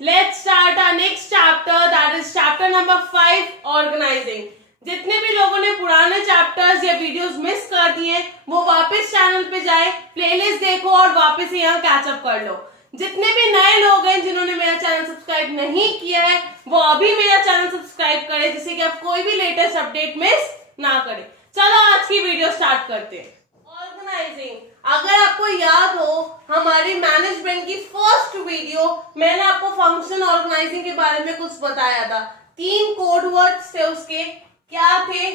let's start our next chapter, that is chapter number 5, organizing. जितने भी लोगों ने पुराने चैप्टर्स या वीडियोस मिस कर दिए वो वापस चैनल पे जाए, प्लेलिस्ट देखो और वापस यहाँ कैचअप कर लो। जितने भी नए लोग हैं जिन्होंने मेरा चैनल सब्सक्राइब नहीं किया है वो अभी मेरा चैनल सब्सक्राइब करें जिससे कि आप कोई भी लेटेस्ट अपडेट मिस ना करें। चलो आज की वीडियो स्टार्ट करते हैं। ऑर्गेनाइजिंग, अगर आपको याद हो हमारी मैनेजमेंट की फर्स्ट वीडियो मैंने आपको फंक्शन ऑर्गेनाइजिंग के बारे में कुछ बताया था। 3 कोड वर्ड्स थे उसके, क्या थे?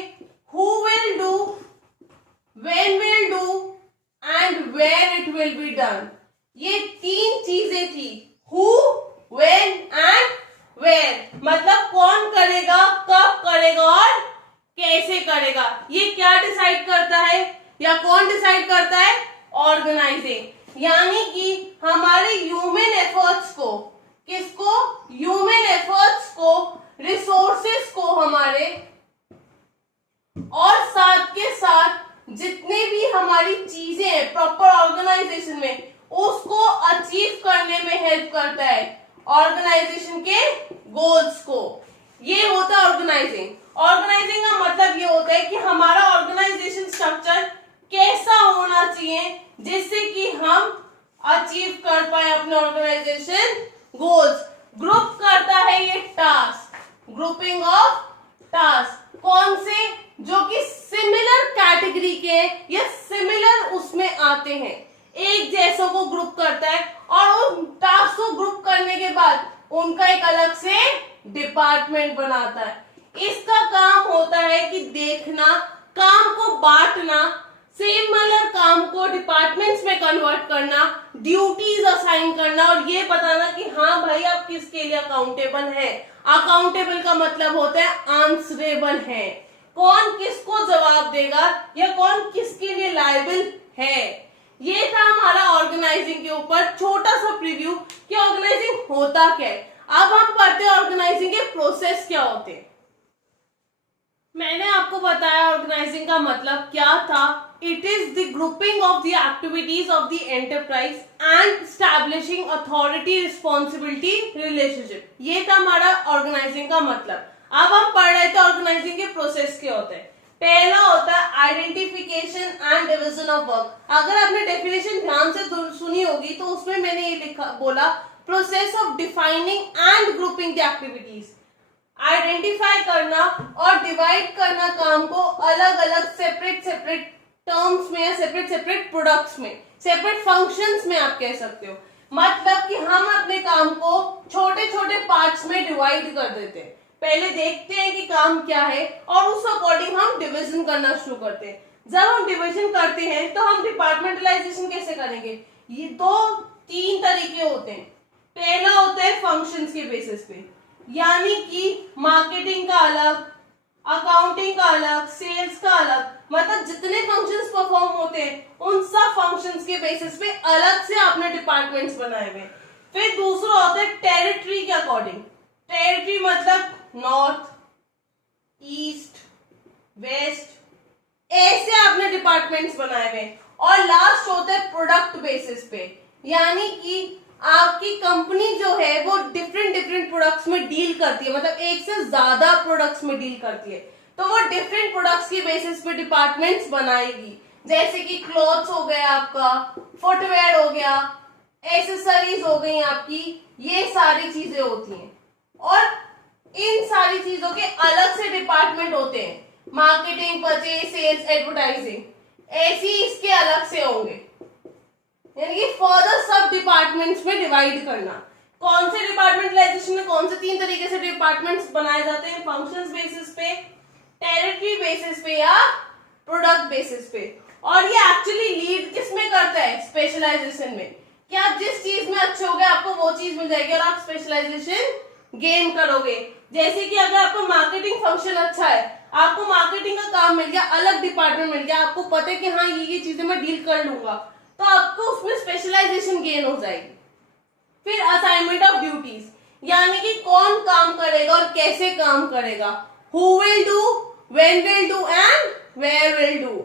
Who will do, when will do and where it will be done. ये 3 चीजें थी, हु, व्हेन एंड वेयर, मतलब कौन करेगा, कब करेगा और कैसे करेगा। ये क्या डिसाइड करता है या कौन डिसाइड करता है? ऑर्गेनाइजिंग। यानी कि हमारे ह्यूमन एफर्ट्स को, किसको? ह्यूमन एफर्ट्स को, रिसोर्सेस को हमारे, और साथ के साथ जितने भी हमारी चीजें हैं प्रॉपर ऑर्गेनाइजेशन में उसको अचीव करने में हेल्प करता है, ऑर्गेनाइजेशन के गोल्स को। ये होता है ऑर्गेनाइजिंग। ऑर्गेनाइजिंग का मतलब ये होता है कि हमारा ऑर्गेनाइजेशन स्ट्रक्चर कैसा होना चाहिए जिससे कि हम अचीव कर पाए अपने ऑर्गेनाइजेशन गोल्स। ग्रुप करता है ये टास्क, ग्रुपिंग ऑफ टास्क। कौन से? जो कि सिमिलर कैटेगरी के या सिमिलर उसमें आते हैं, एक जैसों को ग्रुप करता है और उन टास्क को ग्रुप करने के बाद उनका एक अलग से डिपार्टमेंट बनाता है। इसका काम होता है कि देखना, काम को बांटना, सिमिलर काम को डिपार्टमेंट्स में कन्वर्ट करना, ड्यूटीज असाइन करना और ये बताना कि हाँ भाई आप किसके लिए अकाउंटेबल हैं। अकाउंटेबल का मतलब होता है आंसरेबल है, कौन किसको जवाब देगा या कौन किसके लिए लायबल है। ये था हमारा ऑर्गेनाइजिंग के ऊपर छोटा सा प्रीव्यू कि ऑर्गेनाइजिंग होता क्या है। अब हम पढ़ते हैं ऑर्गेनाइजिंग के प्रोसेस क्या होते हैं। मैंने आपको बताया ऑर्गेनाइजिंग का मतलब क्या था। It is the grouping of the activities of the enterprise and establishing authority responsibility relationship. ये था हमारा ऑर्गेनाइजिंग का मतलब। अब हम पढ़ रहे थे ऑर्गेनाइजिंग के प्रोसेस क्या होते हैं। पहला होता है identification and division of work. अगर आपने डेफिनेशन ध्यान से सुनी होगी तो उसमें मैंने ये लिखा बोला, process of defining and grouping the activities. Identify करना और डिवाइड करना काम को अलग अलग सेपरेट सेपरेट टर्म्स में या सेपरेट सेपरेट प्रोडक्ट्स में, सेपरेट फंक्शंस में आप कह सकते हो। मतलब कि हम अपने काम को छोटे छोटे पार्ट्स में डिवाइड कर देते हैं। पहले देखते हैं कि काम क्या है और उस अकॉर्डिंग हम डिवीजन करना शुरू करते हैं। जब हम डिवीजन करते हैं तो हम डिपार्टमेंटलाइजेशन कैसे करेंगे? ये 2-3 तरीके होते हैं। पहला होता है फंक्शंस के बेसिस पे, यानी कि मार्केटिंग का अलग, अकाउंटिंग का अलग, सेल्स का अलग, मतलब जितने फंक्शंस परफॉर्म होते हैं उन सब फंक्शंस के बेसिस पे अलग से आपने डिपार्टमेंट्स बनाए हुए। फिर दूसरा होता है टेरिटरी के अकॉर्डिंग। टेरिटरी मतलब नॉर्थ, ईस्ट, वेस्ट, ऐसे आपने डिपार्टमेंट्स बनाए हुए। और लास्ट होता है प्रोडक्ट बेसिस पे, यानी कि आपकी कंपनी जो है वो डिफरेंट डिफरेंट प्रोडक्ट्स में डील करती है, मतलब एक से ज्यादा प्रोडक्ट्स में डील करती है, तो वो डिफरेंट प्रोडक्ट्स के बेसिस पे डिपार्टमेंट्स बनाएगी। जैसे कि क्लॉथ्स हो गया आपका, फुटवेयर हो गया, एसेसरीज हो गई आपकी, ये सारी चीजें होती हैं। और इन सारी चीजों के अलग से डिपार्टमेंट होते हैं, मार्केटिंग, परचेज, सेल्स, एडवर्टाइजिंग, ऐसे इसके अलग से होंगे। यानी कि फर्दर सब डिपार्टमेंट्स में डिवाइड करना। कौन से डिपार्टमेंटलाइजेशन में कौन से 3 तरीके से डिपार्टमेंट्स बनाए जाते हैं? फंक्शंस बेसिस पे, टेरिटरी बेसिस पे या प्रोडक्ट बेसिस पे। और ये एक्चुअली लीड किसमें करता है? स्पेशलाइजेशन में, कि आप जिस चीज में अच्छे हो गए आपको वो चीज मिल जाएगी और आप स्पेशलाइजेशन गेन करोगे। जैसे कि अगर आपको मार्केटिंग फंक्शन अच्छा है, आपको मार्केटिंग का काम मिल गया, अलग डिपार्टमेंट मिल गया, आपको पता है कि हाँ ये चीजें मैं डील कर लूंगा, तो आपको उसमें स्पेशलाइजेशन गेन हो जाएगी। फिर असाइनमेंट ऑफ ड्यूटीज, यानी कि कौन काम करेगा और कैसे काम करेगा। Who will do, when will do and where will do.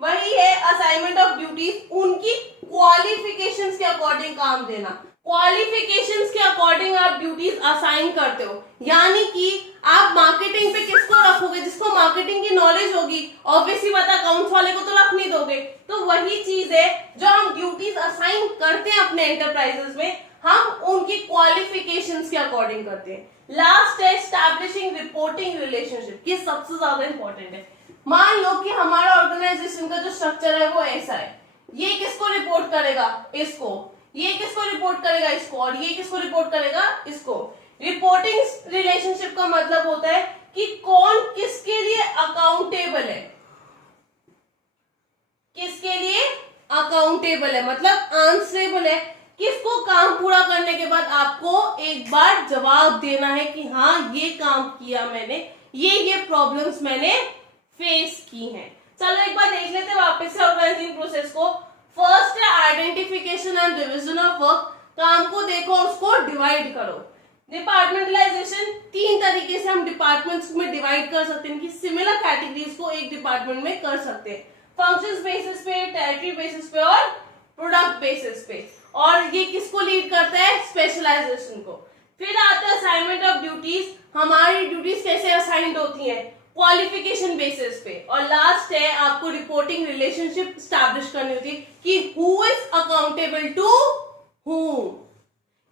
वही है असाइनमेंट ऑफ ड्यूटीज, उनकी क्वालिफिकेशंस के अकॉर्डिंग काम देना। क्वालिफिकेशंस के अकॉर्डिंग आप ड्यूटीज असाइन करते हो, यानी कि आप मार्केटिंग पे किसको रखोगे, जिसको मार्केटिंग की नॉलेज होगी, ऑब्वियसली बात है अकाउंट्स वाले को तो रख नहीं दोगे। तो वही चीज है जो हम ड्यूटीज असाइन करते हैं अपने एंटरप्राइजेस में, हम उनकी क्वालिफिकेशंस के अकॉर्डिंग करते हैं। लास्ट है एस्टैब्लिशिंग रिपोर्टिंग रिलेशनशिप, ये सबसे ज्यादा इंपॉर्टेंट है। मान लो कि हमारा ऑर्गेनाइजेशन का जो स्ट्रक्चर है वो ऐसा है, ये किसको रिपोर्ट करेगा, इसको, ये किसको रिपोर्ट करेगा, इसको, और ये किसको रिपोर्ट करेगा, इसको। रिपोर्टिंग रिलेशनशिप का मतलब होता है कि कौन किसके लिए अकाउंटेबल है, किसके लिए अकाउंटेबल है, मतलब आंसरेबल है, किसको काम पूरा करने के बाद आपको एक बार जवाब देना है कि हाँ ये काम किया मैंने, ये प्रॉब्लम्स मैंने फेस की हैं। चलो एक बार देख लेते हैं वापस से ऑर्गेनाइजिंग प्रोसेस को। फर्स्ट है identification and division of work, काम को देखो उसको डिवाइड करो। डिपार्टमेंटलाइजेशन, 3 तरीके से हम डिपार्टमेंट्स में डिवाइड कर सकते हैं कि सिमिलर कैटेगरीज को एक डिपार्टमेंट में कर सकते हैं, फंक्शंस बेसिस पे, टेरिटरी बेसिस पे और प्रोडक्ट बेसिस पे। और ये किसको लीड करता है, स्पेशलाइजेशन को। फिर आता है असाइनमेंट ऑफ ड्यूटीज, हमारी ड्यूटीज कैसे असाइंड होती है, क्वालिफिकेशन बेसिस पे। और लास्ट है आपको रिपोर्टिंग रिलेशनशिप स्टैब्लिश करनी होती है कि who is accountable to whom.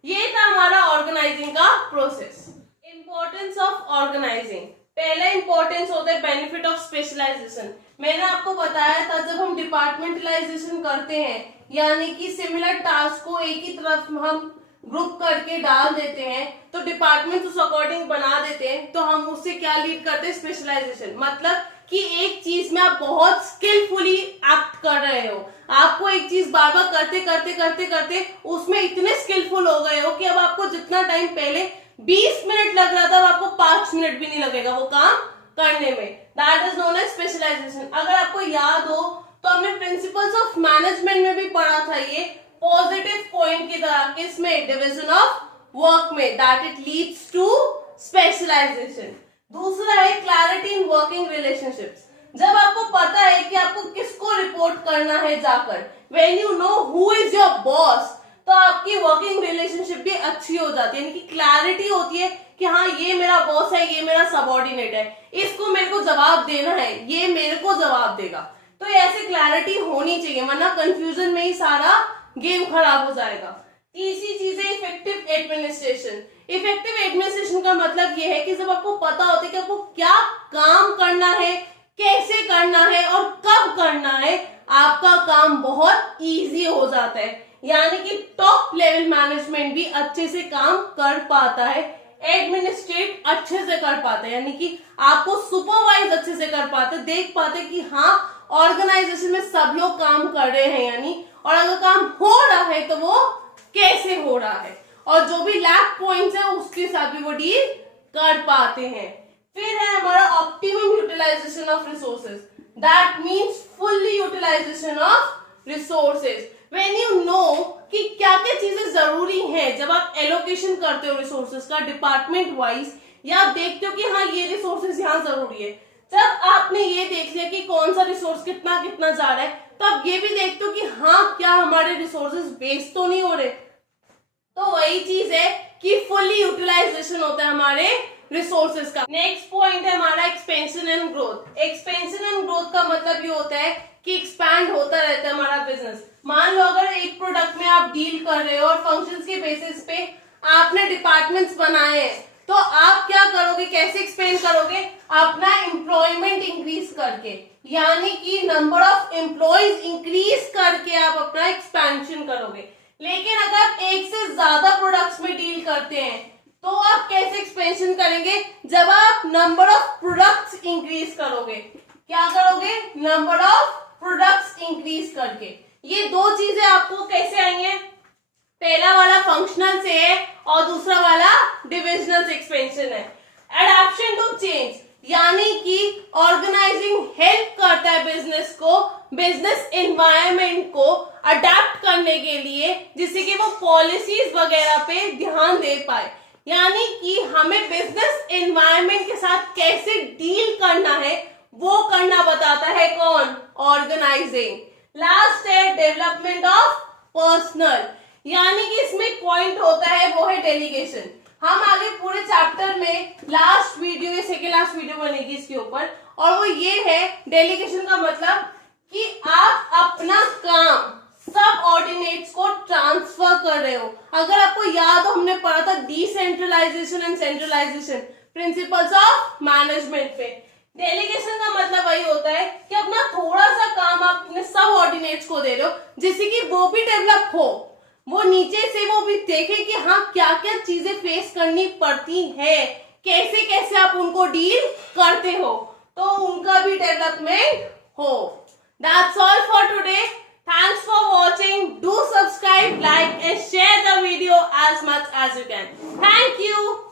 ये था हमारा ऑर्गेनाइजिंग का प्रोसेस। इंपॉर्टेंस ऑफ ऑर्गेनाइजिंग, पहला इंपॉर्टेंस होता है बेनिफिट ऑफ स्पेशलाइजेशन। मैंने आपको बताया था जब हम डिपार्टमेंटलाइजेशन करते हैं, यानी कि सिमिलर टास्क को एक ही तरफ हम ग्रुप करके डाल देते हैं, तो डिपार्टमेंट उस अकॉर्डिंग बना देते हैं, तो हम उससे क्या लीड करते हैं, स्पेशलाइजेशन। मतलब कि एक चीज में आप बहुत स्किलफुली एक्ट कर रहे हो, आपको एक चीज बार बार करते करते करते करते उसमें इतने स्किलफुल हो गए हो कि अब आपको जितना टाइम पहले 20 मिनट लग रहा था, अब आपको 5 मिनट भी नहीं लगेगा वो काम करने में। That is known as specialisation. अगर आपको याद हो तो हमने प्रिंसिपल्स ऑफ मैनेजमेंट में भी पढ़ा था ये पॉजिटिव पॉइंट की तरह, किसमें, डिवीजन ऑफ वर्क में, that it leads to specialisation. दूसरा है क्लैरिटी इन वर्किंग रिलेशनशिप्स, जब आपको पता है कि आपको किसको रिपोर्ट करना है जाकर, when you know who is your boss, तो आपकी वर्किंग रिलेशनशिप भी अच्छी हो जाती है, यानी कि क्लैरिटी होती है कि हाँ ये मेरा बॉस है, ये मेरा सबऑर्डिनेट है, इसको मेरे को जवाब देना है, ये मेरे को जवाब देगा। तो ऐसे क्लैरिटी होनी चाहिए, वरना कंफ्यूजन में ही सारा गेम खराब हो जाएगा। तीसरी चीज है इफेक्टिव एडमिनिस्ट्रेशन। इफेक्टिव एडमिनिस्ट्रेशन का मतलब ये है कि जब आपको पता होता है कि आपको क्या काम करना है, कैसे करना है और कब करना है, आपका काम बहुत इजी हो जाता है, यानी कि टॉप लेवल मैनेजमेंट भी अच्छे से काम कर पाता है, एडमिनिस्ट्रेट अच्छे से कर पाता है, यानी कि आपको सुपरवाइज अच्छे से कर पाते, देख पाते कि हाँ ऑर्गेनाइजेशन में सब लोग काम कर रहे हैं, यानी और अगर काम हो रहा है तो वो कैसे हो रहा है, और जो भी लैक पॉइंट्स है उसके साथ भी वो डील कर पाते हैं। फिर है हमारा optimum utilisation of resources, that means fully utilisation of resources. When you know कि क्या क्या चीजें जरूरी हैं, जब आप एलोकेशन करते हो रिसोर्सेज का डिपार्टमेंट वाइज, या आप देखते हो कि हाँ ये रिसोर्सेज यहाँ जरूरी है, जब आपने ये देख लिया कि कौन सा रिसोर्स कितना कितना जा रहा है, तो आप ये भी देखते हो कि हाँ क्या हमारे रिसोर्सेज वेस्ट तो नहीं हो रहे। तो वही चीज है कि फुल्ली यूटिलाइजेशन होता है हमारे रिसोर्सेज का। नेक्स्ट पॉइंट है हमारा expansion and growth. Expansion and growth का मतलब ये होता है कि एक्सपैंड होता रहता है हमारा बिजनेस। मान लो अगर एक प्रोडक्ट में आप डील कर रहे हो और फंक्शंस के बेसिस पे आपने डिपार्टमेंट्स बनाए हैं, तो आप क्या करोगे, कैसे एक्सपेंड करोगे, अपना एम्प्लॉयमेंट इंक्रीज करके, यानी कि नंबर ऑफ एम्प्लॉयज इंक्रीज करके आप अपना एक्सपेंशन करोगे। लेकिन अगर आप एक से ज्यादा प्रोडक्ट्स में डील करते हैं तो आप कैसे एक्सपेंशन करेंगे, जब आप नंबर ऑफ प्रोडक्ट्स इंक्रीज करोगे। क्या करोगे, नंबर ऑफ प्रोडक्ट्स इंक्रीज करके। ये दो चीजें आपको कैसे आएंगे, पहला वाला फंक्शनल से है और दूसरा वाला डिविजनल से एक्सपेंशन है। एडेप्शन टू चेंज, यानी कि ऑर्गेनाइजिंग हेल्प करता है बिजनेस को, बिजनेस एनवायरनमेंट को अडेप्ट करने के लिए, जिससे कि वो पॉलिसीज वगैरह पे ध्यान दे पाए, यानी कि हमें बिजनेस एनवायरनमेंट के साथ कैसे डील करना है वो करना बताता है कौन, ऑर्गेनाइजिंग। लास्ट है डेवलपमेंट ऑफ पर्सनल, यानी कि इसमें पॉइंट होता है वो है डेलीगेशन। हम आगे पूरे चैप्टर में लास्ट वीडियो या सेकेंड लास्ट वीडियो बनेगी इसके ऊपर, और वो ये है डेलीगेशन का मतलब कि आप अपना काम सब ऑर्डिनेट्स को ट्रांसफर कर रहे हो। अगर आपको याद हो हमने पढ़ा था decentralisation and centralisation, principles of management पे। डेलीगेशन का मतलब वही होता है कि अपना थोड़ा सा काम आप अपने सब ऑर्डिनेट्स को दे रहे हो, जिससे कि वो भी डेवलप हो, वो नीचे से वो भी देखे कि हाँ क्या क्या चीजें फेस करनी पड़ती है, कैसे कैसे आप उनको डील करते हो, तो उनका भी डेवलपमेंट हो। That's all for today. Thanks for watching. Do subscribe, like and share the video as much as you can. Thank you.